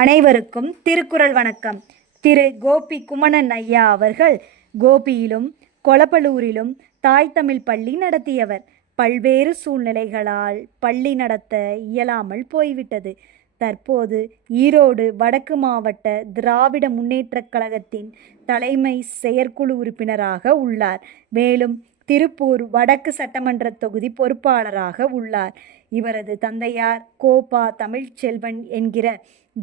அனைவருக்கும் திருக்குறள் வணக்கம் திரு கோபி குமணன் ஐயா அவர்கள் கோபியிலும் கொலப்பலூரிலும் தாய் தமிழ் பள்ளி நடத்தியவர் பல்வேறு சூழ்நிலைகளால் பள்ளி நடத்த இயலாமல் போய்விட்டது தற்போது ஈரோடு வடக்கு மாவட்ட திராவிட முன்னேற்றக் கழகத்தின் தலைமை செயற்குழு உறுப்பினராக உள்ளார் மேலும் திருப்பூர் வடக்கு சட்டமன்ற தொகுதி பொறுப்பாளராக உள்ளார் இவரது தந்தையார் கோபா தமிழ்ச்செல்வன் என்கிற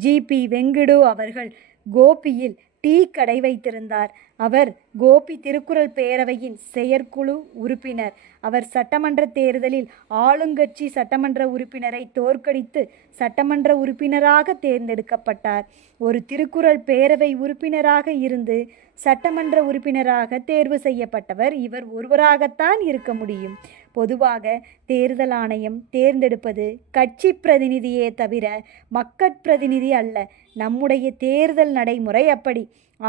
ஜிபி வெங்கிடு அவர்கள் கோபியில் டீ கடை வைத்திருந்தார் அவர் கோபி திருக்குறள் பேரவையின் செயற்குழு உறுப்பினர் அவர் சட்டமன்ற தேர்தலில் ஆளுங்கட்சி சட்டமன்ற உறுப்பினரை தோற்கடித்து சட்டமன்ற உறுப்பினராக தேர்ந்தெடுக்கப்பட்டார் ஒரு திருக்குறள் பேரவை உறுப்பினராக இருந்து சட்டமன்ற உறுப்பினராக தேர்வு செய்யப்பட்டவர் இவர் ஒருவராகத்தான் இருக்க முடியும் பொதுவாக தேர்தல் ஆணையம் தேர்ந்தெடுப்பது கட்சி பிரதிநிதியே தவிர மக்கட் பிரதிநிதி அல்ல நம்முடைய தேர்தல் நடைமுறை அப்படி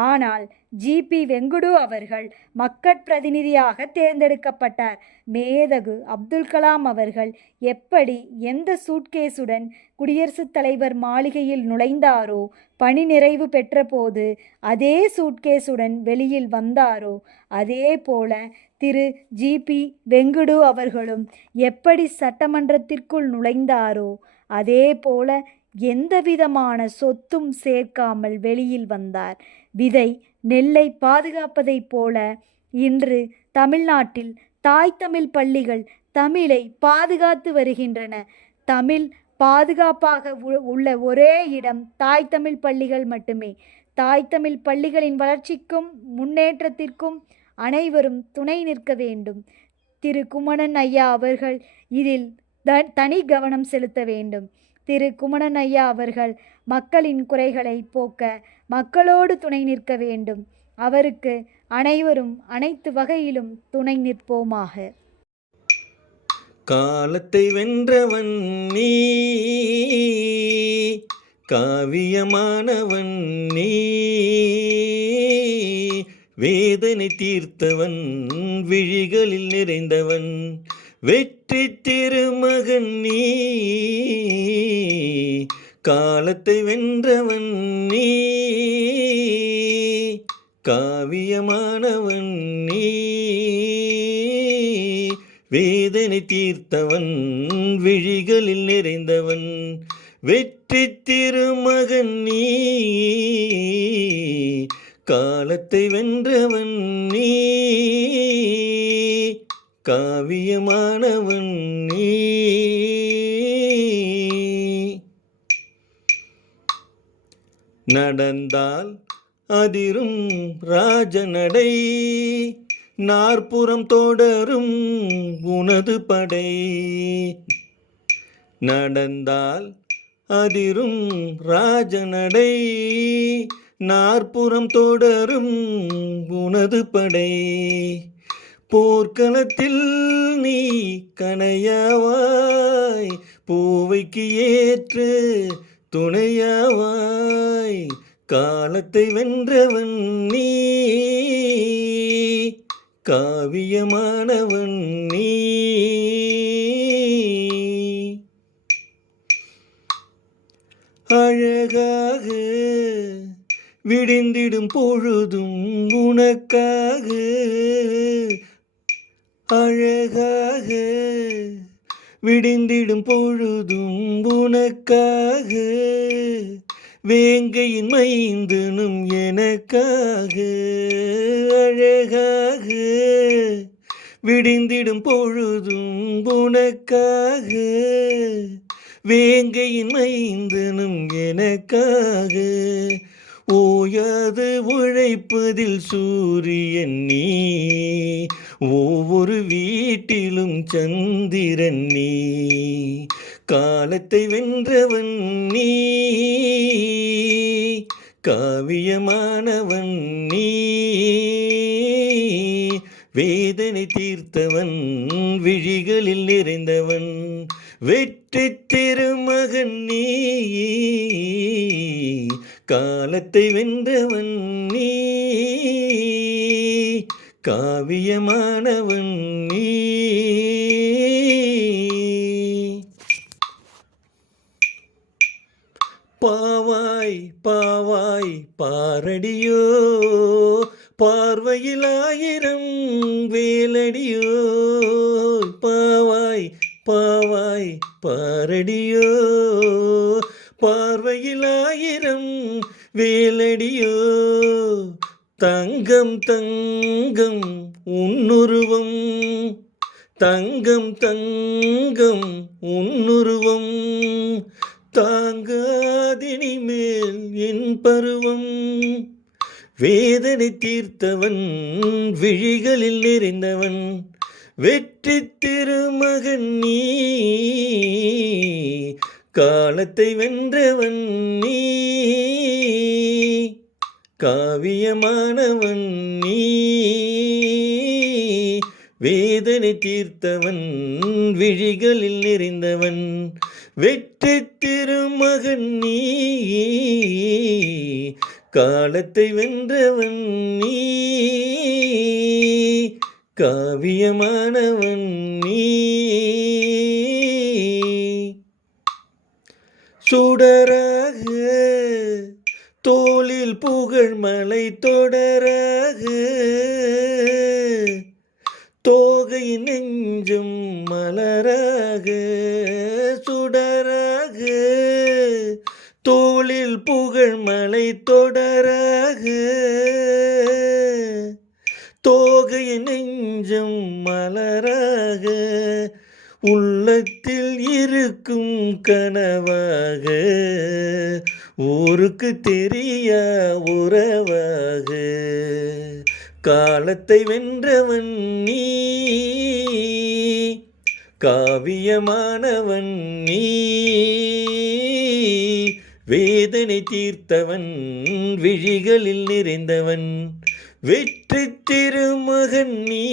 ஆனால் ஜிபி வெங்குடு அவர்கள் மக்கட் பிரதிநிதியாக தேர்ந்தெடுக்கப்பட்டார் மேதகு அப்துல் கலாம் அவர்கள் எப்படி எந்த சூட்கேஸுடன் குடியரசுத் தலைவர் மாளிகையில் நுழைந்தாரோ பணி நிறைவு பெற்றபோது அதே சூட்கேஸுடன் வெளியில் வந்தாரோ அதே போல திரு ஜிபி வெங்குடு அவர்களும் எப்படி சட்டமன்றத்திற்குள் நுழைந்தாரோ அதே போல எந்தவிதமான சொத்தும் சேர்க்காமல் வெளியில் வந்தார் விதை நெல்லை பாதுகாப்பதைப் போல இன்று தமிழ்நாட்டில் தாய் தமிழ் பள்ளிகள் தமிழை பாதுகாத்து வருகின்றன தமிழ் பாதுகாப்பாக உள்ள ஒரே இடம் தாய் தமிழ் பள்ளிகள் மட்டுமே தாய் தமிழ் பள்ளிகளின் வளர்ச்சிக்கும் முன்னேற்றத்திற்கும் அனைவரும் துணை நிற்க வேண்டும் திரு குமணன் ஐயா அவர்கள் இதில் தனி கவனம் செலுத்த வேண்டும் திரு குமணன் ஐயா அவர்கள் மக்களின் குறைகளை போக்க மக்களோடு துணை நிற்க வேண்டும் அவருக்கு அனைவரும் அனைத்து வகையிலும் துணை நிற்போமாக காலத்தை வென்றவன் நீ காவியமானவன் நீ வேதனை தீர்த்தவன் விழிகளில் நிறைந்தவன் வெற்றி திருமகன் நீ காலத்தை வென்றவன் நீ காவியமானவன் நீ வேதனை தீர்த்தவன் விழிகளில் நிறைந்தவன் வெற்றி திருமகன் நீ காலத்தை வென்றவன் நீ காவியமான நடந்தால் அதிரும் ராஜநடை நாற்புறம் தொடரும் உனது படை நடந்தால் அதிரும் ராஜநடை நாற்புறம் தொடரும் உனது படை போர்க்களத்தில் நீ கனையாவாய் பூவைக்கு ஏற்று துணையாவாய் காலத்தை வென்றவன் நீ காவியமானவன் நீ அழகாக விடிந்திடும் பொழுதும் உனக்காக அழகாக விடிந்திடும் பொழுதும் உனக்காக வேங்கையின் மைந்தனும் எனக்காக அழகாக விடிந்திடும் பொழுதும் உனக்காக வேங்கையின் மைந்தனும் எனக்காக ஓயது உழைப்பதில் சூரியன் நீ ஒவ்வொரு வீட்டிலும் சந்திரன் நீ காலத்தை வென்றவன் நீ காவியமானவன் நீ வேதனை தீர்த்தவன் விழிகளில் நிறைந்தவன் வெற்றி திருமகன் நீ காலத்தை வென்றவன் நீ காவியமானவன் நீ பாவாய் பாவாய் பாரடியோ பார்வையிலாயிரம் வேலடியோ பாவாய் பாவாய் பாரடியோ பார்வையில் ஆயிரம் வேலடியோ தங்கம் தங்கம் உன்னுருவம் தங்கம் தங்கம் உன்னுருவம் தாங்காதினி மேல் என் பருவம் வேதனை தீர்த்தவன் விழிகளில் நிறைந்தவன் வெற்றி திருமகன் நீ காலத்தை வென்றவன் நீ காவியமானவன் நீ வேதனை தீர்த்தவன் விழிகளில் நிறைந்தவன் வெற்றி திருமகன் நீ காலத்தை வென்றவன் நீ காவியமானவன் சுடராக தோளில் புகழ் மலை தொடராக தோகை நெஞ்சும் மலராக சுடராக தோளில் புகழ் மலை தொ உலகத்தில் இருக்கும் கனவாக ஊருக்கு தெரிய உறவாக காலத்தை வென்றவன் நீ காவியமானவன் நீ வேதனை தீர்த்தவன் விழிகளில் நிறைந்தவன் வெற்றி திருமகன் நீ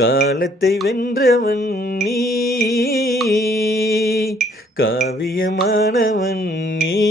காலத்தை வென்றவன் நீ காவியமானவன் நீ